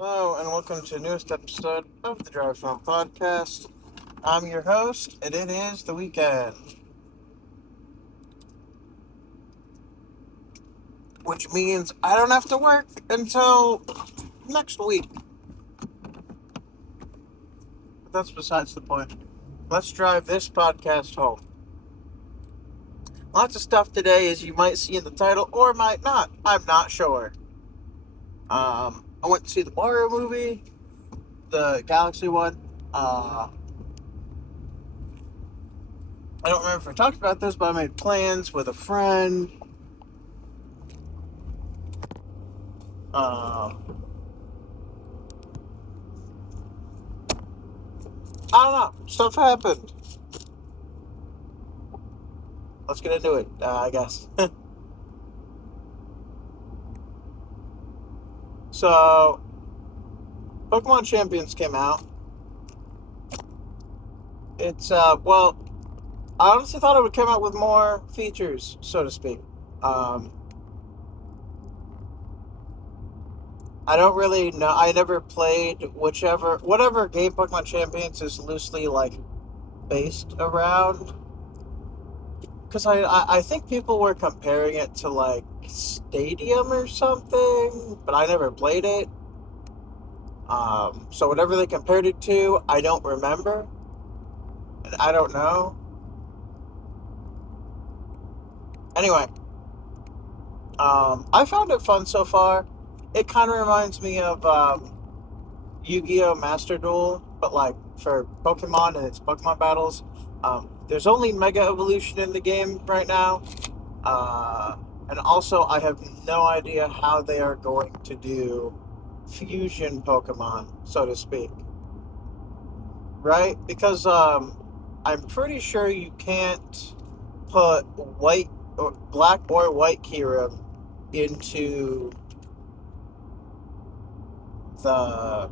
Hello, and welcome to the newest episode of the Drive Film Podcast. I'm your host, and it is the weekend, which means I don't have to work until next week. But that's besides the point. Let's drive this podcast home. Lots of stuff today, as you might see in the title, or might not. I'm not sure. I went to see the Mario movie, the Galaxy one. I don't remember if I talked about this, but I made plans with a friend. Um, I don't know. Stuff happened. Let's get into it, I guess. So, Pokemon Champions came out. Well, I honestly thought it would come out with more features, so to speak. Um, I don't really know. I never played whatever game Pokemon Champions is loosely, based around. Because I think people were comparing it to, Stadium or something, but I never played it. So whatever they compared it to, I don't remember. And I don't know. Anyway, I found it fun so far. It kind of reminds me of Yu-Gi-Oh! Master Duel, but for Pokemon and its Pokemon battles. There's only Mega Evolution in the game right now. And also, I have no idea how they are going to do fusion Pokemon, so to speak. Right? Because I'm pretty sure you can't put white or black or white Kyurem into the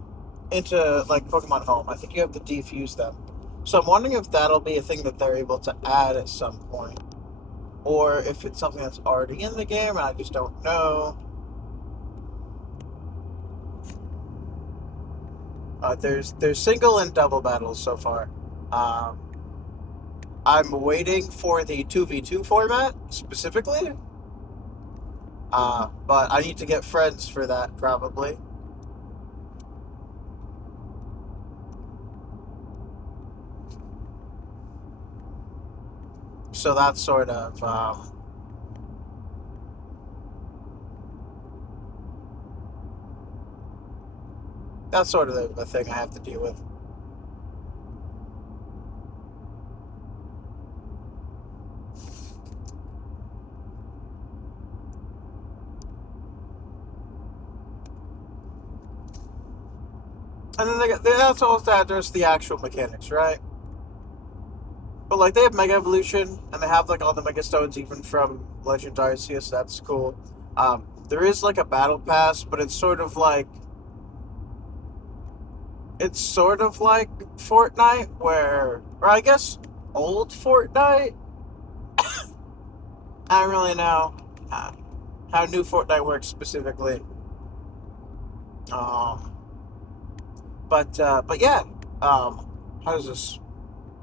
Pokemon Home. I think you have to defuse them. So I'm wondering if that'll be a thing that they're able to add at some point, or if it's something that's already in the game and I just don't know. There's single and double battles so far. Um, I'm waiting for the 2v2 format specifically, but I need to get friends for that probably. So that's sort of the thing I have to deal with. And then they also address the actual mechanics, right? But they have Mega Evolution, and they have all the Mega Stones even from Legend Arceus. That's cool. There is a battle pass, but it's sort of like Fortnite, or I guess old Fortnite. I don't really know how new Fortnite works specifically. Um, but yeah. How does this?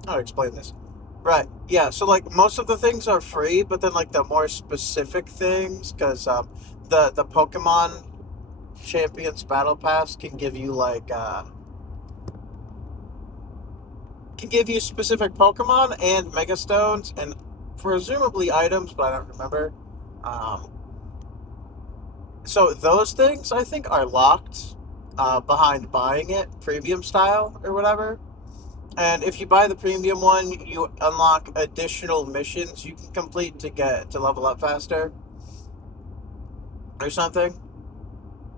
How to explain this? Right. Yeah. So most of the things are free, but then the more specific things, because the Pokemon Champions Battle Pass can give you can give you specific Pokemon and Mega Stones and presumably items, but I don't remember. Um, so those things I think are locked behind buying it premium style or whatever. And if you buy the premium one, you unlock additional missions you can complete to level up faster or something.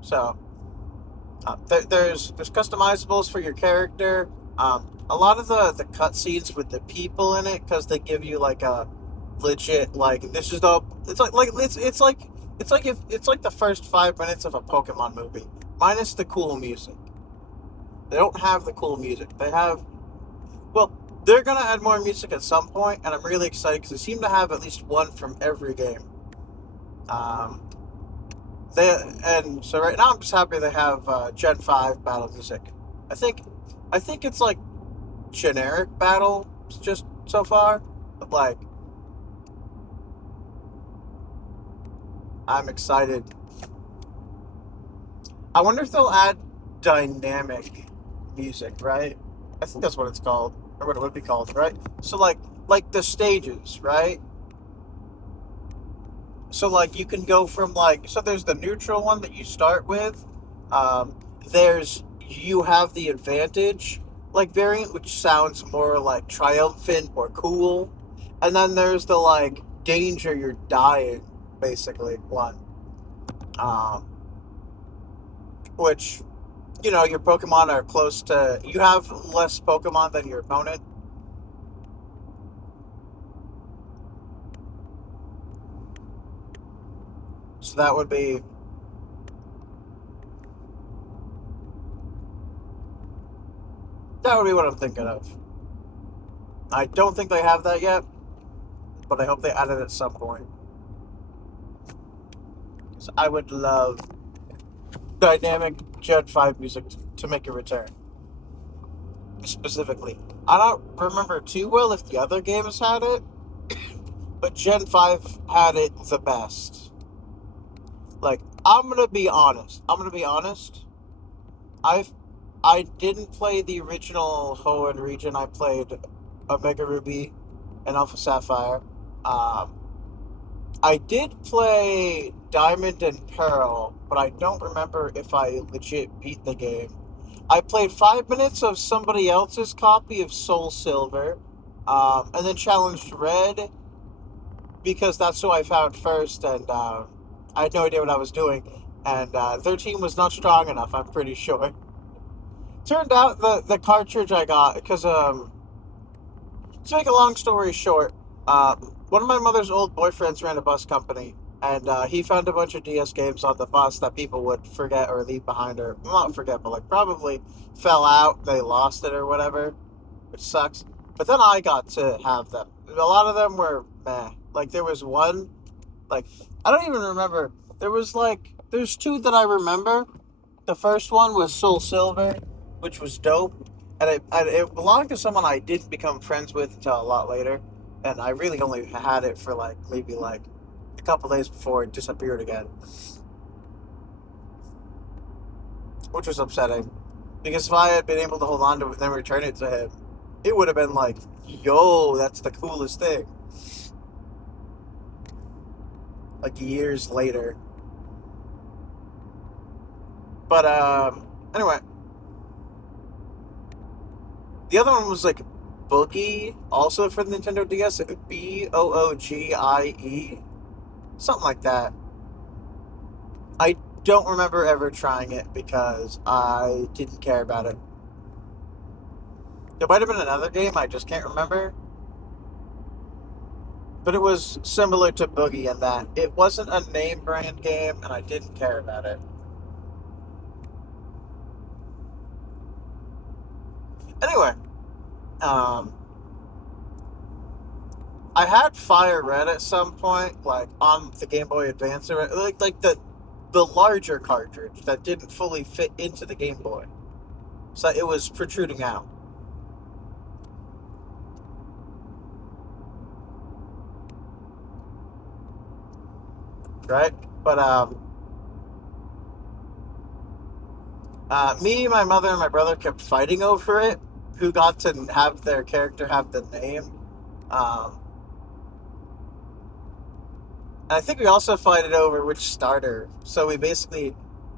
So there's customizables for your character. A lot of the cutscenes with the people in it, because they give you a legit this is the it's like the first 5 minutes of a Pokemon movie minus the cool music. They don't have the cool music. They have well, they're gonna add more music at some point, and I'm really excited because they seem to have at least one from every game. Um, They and so right now I'm just happy they have Gen 5 battle music. I think I think it's like generic battle just so far, but like I'm excited. I wonder if they'll add dynamic music, right? I think that's what it's called, or what it would be called, right? So like the stages, right? So like you can go from like so there's the neutral one that you start with. Um, there's you have the advantage like variant, which sounds more like triumphant or cool, and then there's the like danger you're dying basically one, um, which your Pokemon are close to you have less Pokemon than your opponent, so that would be what I'm thinking of. I don't think they have that yet, but I hope they add it at some point. So I would love dynamic Gen 5 music to make a return. Specifically, I don't remember too well if the other games had it, but Gen 5 had it the best. Like, I'm gonna be honest. I've I didn't play the original Hoenn region. I played Omega Ruby and Alpha Sapphire. Um, I did play Diamond and Pearl, but I don't remember if I legit beat the game. I played 5 minutes of somebody else's copy of Soul Silver, and then challenged Red because that's who I found first, and I had no idea what I was doing. And their team was not strong enough, I'm pretty sure. Turned out the cartridge I got, because to make a long story short, uh, one of my mother's old boyfriends ran a bus company, and he found a bunch of DS games on the bus that people would forget or leave behind, or well, not forget, but like probably fell out, they lost it or whatever, which sucks. But then I got to have them. A lot of them were meh. Like there was one, like I don't even remember. There's two that I remember. The first one was Soul Silver, which was dope, and it belonged to someone I didn't become friends with until a lot later, and I really only had it for like maybe like a couple days before it disappeared again, which was upsetting. Because if I had been able to hold on to it and then return it to him, it would have been like, yo, that's the coolest thing. Like years later. But anyway, the other one was like Boogie, also for the Nintendo DS. Boogie, something like that. I don't remember ever trying it because I didn't care about it. There might have been another game I just can't remember, but it was similar to Boogie in that it wasn't a name brand game and I didn't care about it. Anyway, um, I had Fire Red at some point, like on the Game Boy Advance, or like the larger cartridge that didn't fully fit into the Game Boy, so it was protruding out, right? But me, my mother, and my brother kept fighting over it. Who got to have their character have the name? Um, and I think we also fight it over which starter. So we basically,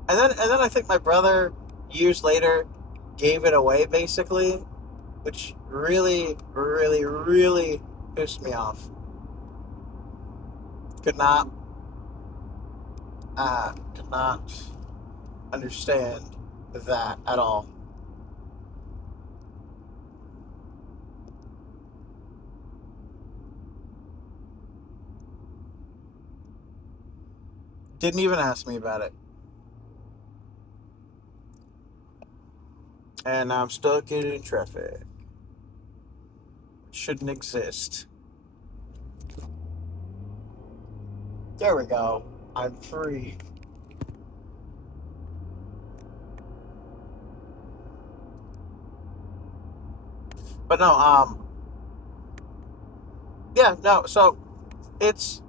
and then I think my brother years later gave it away basically, which really, really, really pissed me off. Could not understand that at all. Didn't even ask me about it, and I'm stuck in traffic. Shouldn't exist. There we go. I'm free. But no, yeah, no. So it's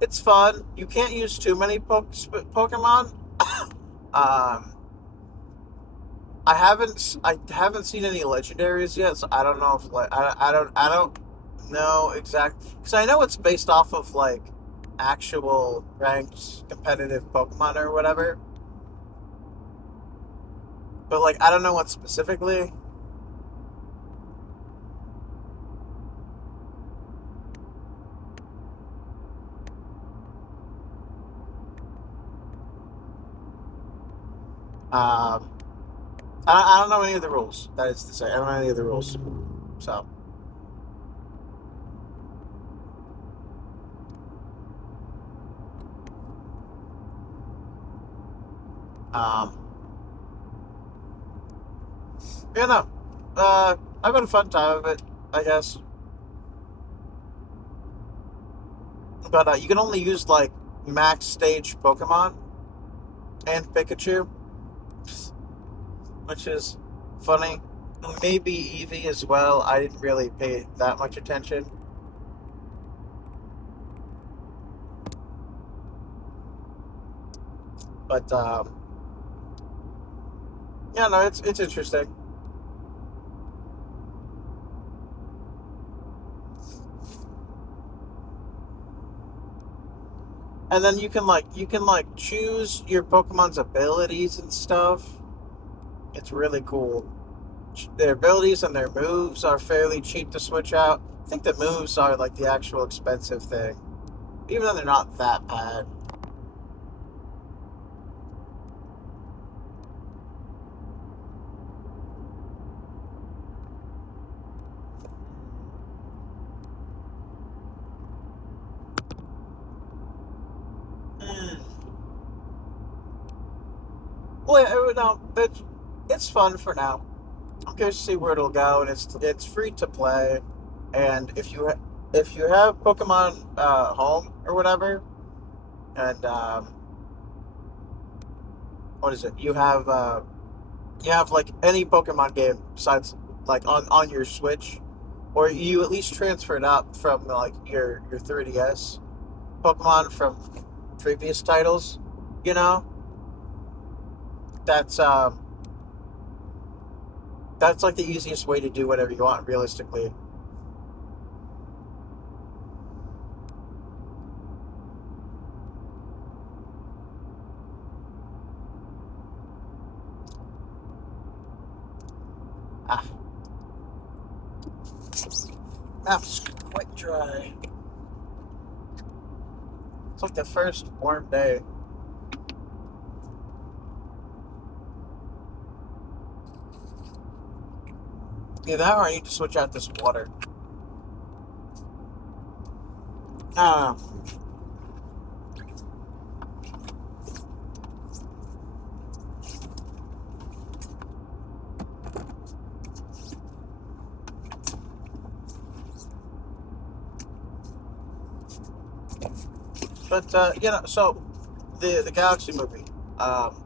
it's fun. You can't use too many Pokemon. Um, I haven't seen any legendaries yet, so I don't know if like I don't know exactly because I know it's based off of like actual ranked competitive Pokemon or whatever, but like I don't know what specifically. Um, I don't know any of the rules. That is to say, I don't know any of the rules. So, um, yeah, no. I've had a fun time of it, I guess. But you can only use like max stage Pokemon and Pikachu, which is funny. Maybe Eevee as well. I didn't really pay that much attention, but yeah, no, it's interesting. And then you can like choose your Pokemon's abilities and stuff. It's really cool. Their abilities and their moves are fairly cheap to switch out. I think the moves are like the actual expensive thing, even though they're not that bad. Mm. Well, yeah, no, it's fun for now. I'm curious to see where it'll go, and it's free to play. And if you have Pokemon Home or whatever, and what is it? You have like any Pokemon game besides like on your Switch, or you at least transferred up from like your 3DS Pokemon from previous titles. You know, that's um that's like the easiest way to do whatever you want realistically. Ah, mouth's quite dry. It's like the first warm day. Either that or I need to switch out this water. Ah, but you know, so the Galaxy movie, um,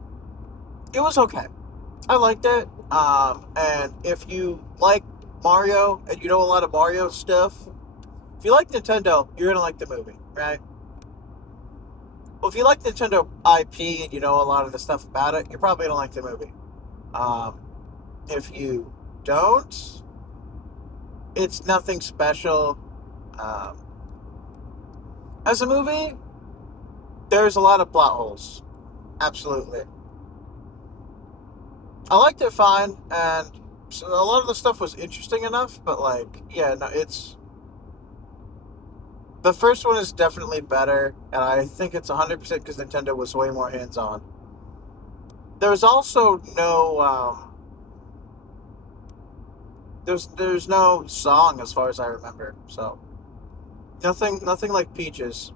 it was okay. I liked it. And if you like Mario and you know a lot of Mario stuff, if you like Nintendo, you're gonna like the movie, right? Well, if you like Nintendo IP and you know a lot of the stuff about it, you're probably gonna like the movie. Um, if you don't, it's nothing special. Um, as a movie, there's a lot of plot holes. Absolutely. I liked it fine, and so a lot of the stuff was interesting enough, but like, yeah, no, it's the first one is definitely better, and I think it's 100% because Nintendo was way more hands on. There was also no there's no song as far as I remember, so nothing like Peaches.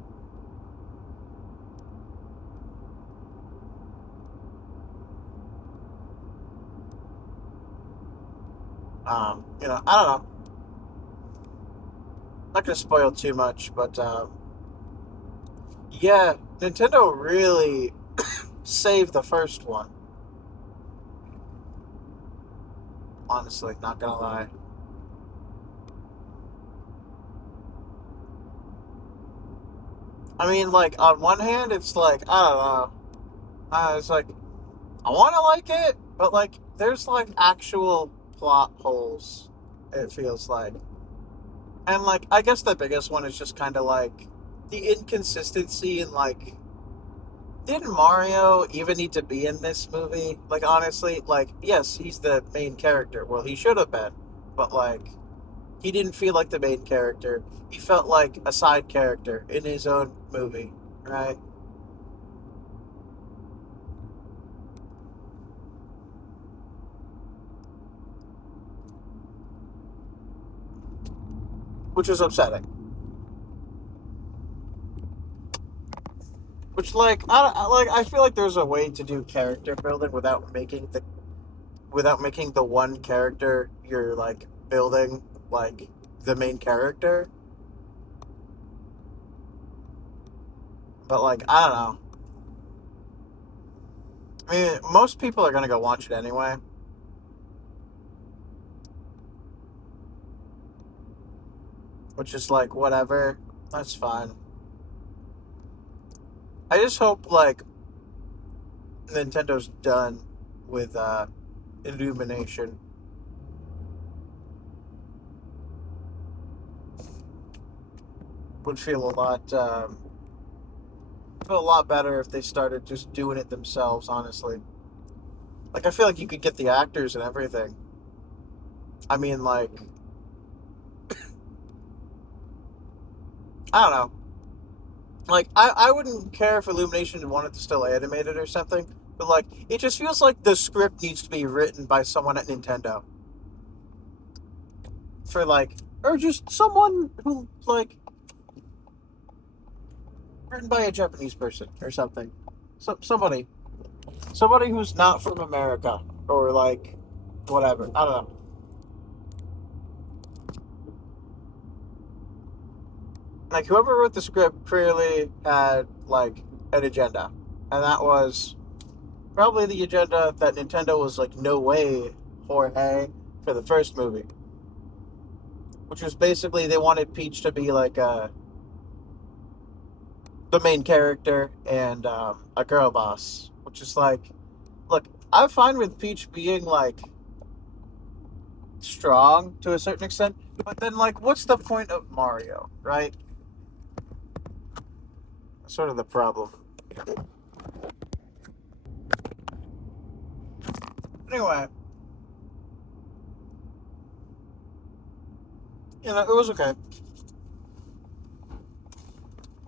You know, I don't know. Not gonna spoil too much, but yeah, Nintendo really saved the first one. Honestly, not gonna lie. I mean, like on one hand, it's like I don't know. It's like I want to like it, but like there's like actual plot holes. It feels like, and like I guess the biggest one is just kind of like the inconsistency in like did Mario even need to be in this movie? Like honestly, like yes, he's the main character. Well, he should have been, but like he didn't feel like the main character. He felt like a side character in his own movie, right? Which is upsetting. Which like I feel like there's a way to do character building without making the one character you're like building like the main character. But like I don't know. I mean, most people are gonna go watch it anyway, which is like whatever. That's fine. I just hope like Nintendo's done with Illumination. Would feel a lot better if they started just doing it themselves. Honestly, like I feel like you could get the actors and everything. I mean, like I don't know. Like I wouldn't care if Illumination wanted to still animate it or something, but like it just feels like the script needs to be written by someone at Nintendo for like, or just someone who like written by a Japanese person or something. Somebody who's not from America or like whatever. I don't know. Like whoever wrote the script clearly had like an agenda, and that was probably the agenda that Nintendo was like, no way, Jorge, for the first movie, which was basically they wanted Peach to be like the main character and a girl boss, which is like, look, I'm fine with Peach being like strong to a certain extent, but then like, what's the point of Mario, right? That's sort of the problem. Anyway, it was okay.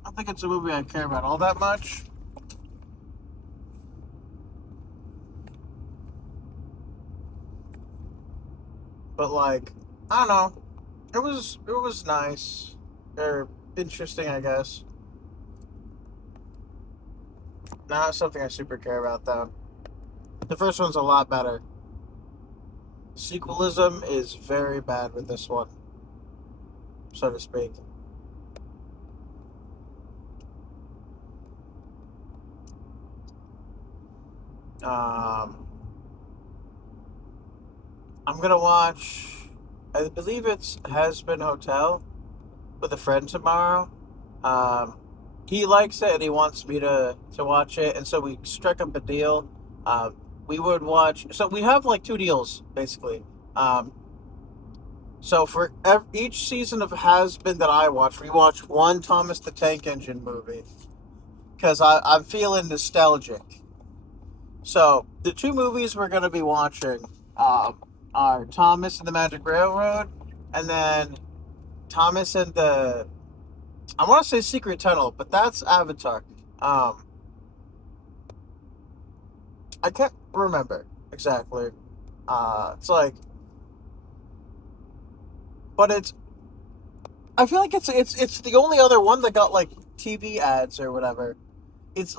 I think it's a movie I care about all that much, but like, I don't know. It was nice or interesting, I guess. Not something I super care about though. The first one's a lot better. Sequelism is very bad with this one, so to speak. Um, I'm gonna watch. I believe it's Has Been Hotel with a friend tomorrow. Um, he likes it and he wants me to watch it, and so we struck up a deal. We would watch. So we have like two deals basically. Um, so for each season of Has Been that I watch, we watch one Thomas the Tank Engine movie because I'm feeling nostalgic. So the two movies we're going to be watching are Thomas and the Magic Railroad, and then Thomas and the I want to say Secret Tunnel, but that's Avatar. Um, I can't remember exactly. It's like, but it's. I feel like it's the only other one that got like TV ads or whatever. It's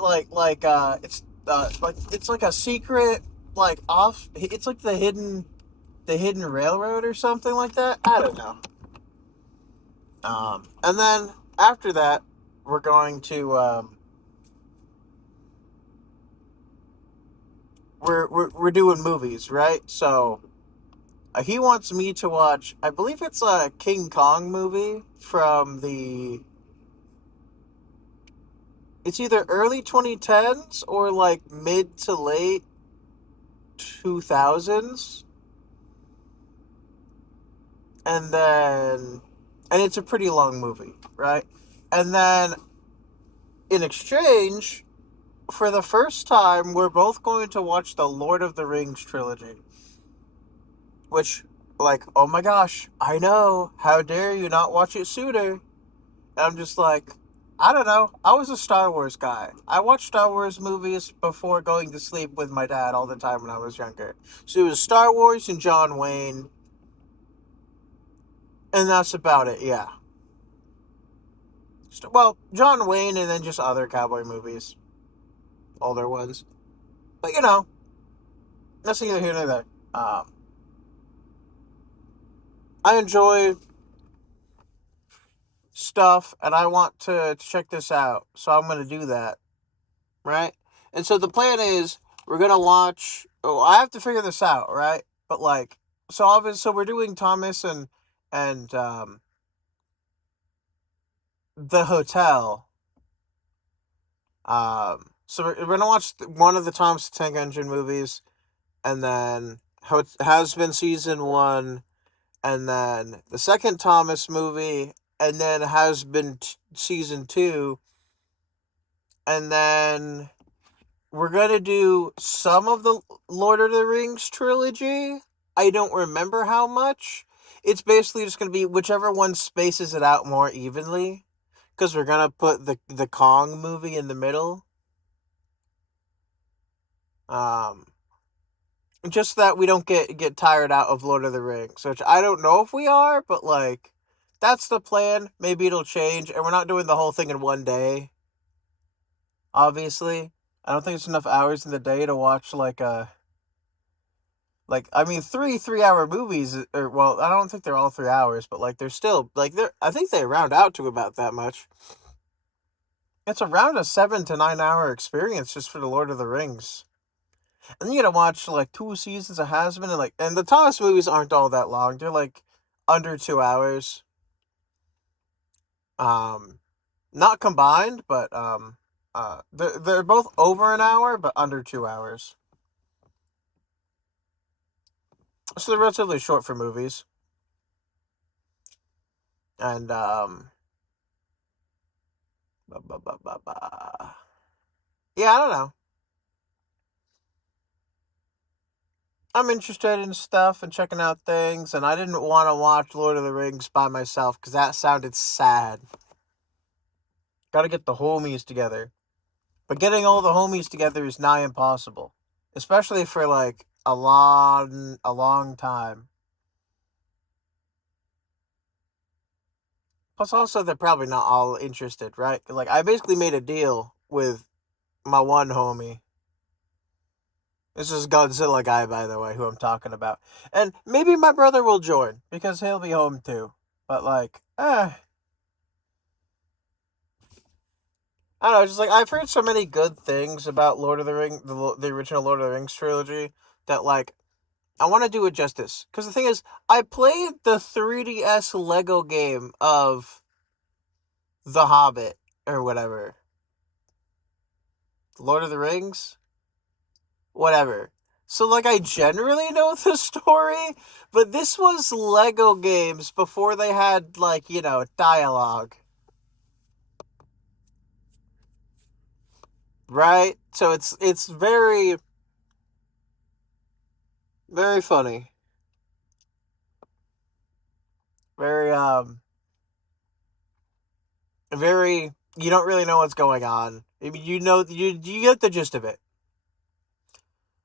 it's like a secret like off. It's like the hidden railroad or something like that. I don't know. And then after that, we're going to we're doing movies, right? So he wants me to watch. I believe it's a King Kong movie from the it's either early 2010s or like mid to late 2000s. And then, and it's a pretty long movie, right? And then in exchange, for the first time, we're both going to watch the Lord of the Rings trilogy. Which, like, oh my gosh, I know. How dare you not watch it sooner? And I'm just like, I don't know. I was a Star Wars guy. I watched Star Wars movies before going to sleep with my dad all the time when I was younger. So it was Star Wars and John Wayne. And that's about it, yeah. Well, John Wayne and then just other cowboy movies. Older ones. But, that's neither here nor there. Um, I enjoy stuff and I want to check this out. So I'm going to do that. Right? And so the plan is we're going to watch. Oh, I have to figure this out, right? But like, so obviously, so we're doing Thomas and the hotel. So we're going to watch one of the Thomas the Tank Engine movies, and then has been season one, and then the second Thomas movie, and then has been season two, and then we're going to do some of the Lord of the Rings trilogy. I don't remember how much. It's basically just going to be whichever one spaces it out more evenly. Because we're going to put the Kong movie in the middle. Um, just that we don't get tired out of Lord of the Rings. Which I don't know if we are, but like, that's the plan. Maybe it'll change. And we're not doing the whole thing in one day. Obviously. I don't think it's enough hours in the day to watch I mean, 3 3-hour movies, or, well, I don't think they're all 3 hours, but, like, they're still, like, I think they round out to about that much. It's around a 7 to 9 hour experience just for the Lord of the Rings. And you gotta watch, like, 2 seasons of Hasman, and the Thomas movies aren't all that long. They're, like, under 2 hours. Not combined, but, they're both over an hour, but under 2 hours. So they're relatively short for movies. And, yeah, I don't know. I'm interested in stuff and checking out things, and I didn't want to watch Lord of the Rings by myself because that sounded sad. Gotta get the homies together. But getting all the homies together is nigh impossible. Especially for like a long time. Plus also they're probably not all interested, right? Like I basically made a deal with my one homie. This is Godzilla guy, by the way, who I'm talking about. And maybe my brother will join, because he'll be home too. But like, I don't know, just like I've heard so many good things about Lord of the Ring, the original Lord of the Rings trilogy, that like I want to do it justice. Because the thing is, I played the 3DS Lego game of The Hobbit or whatever, Lord of the Rings, whatever. So like I generally know the story, but this was Lego games before they had like dialogue, right? So it's very very funny. Very very you don't really know what's going on. I mean, you get the gist of it.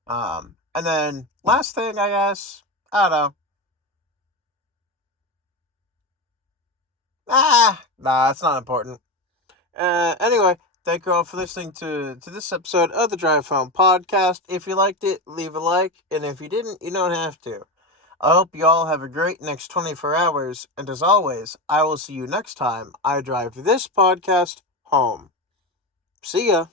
And then last thing, I guess, I don't know. Nah, it's not important. Anyway, thank you all for listening to this episode of the Drive Home Podcast. If you liked it, leave a like, and if you didn't, you don't have to. I hope you all have a great next 24 hours, and as always, I will see you next time I drive this podcast home. See ya.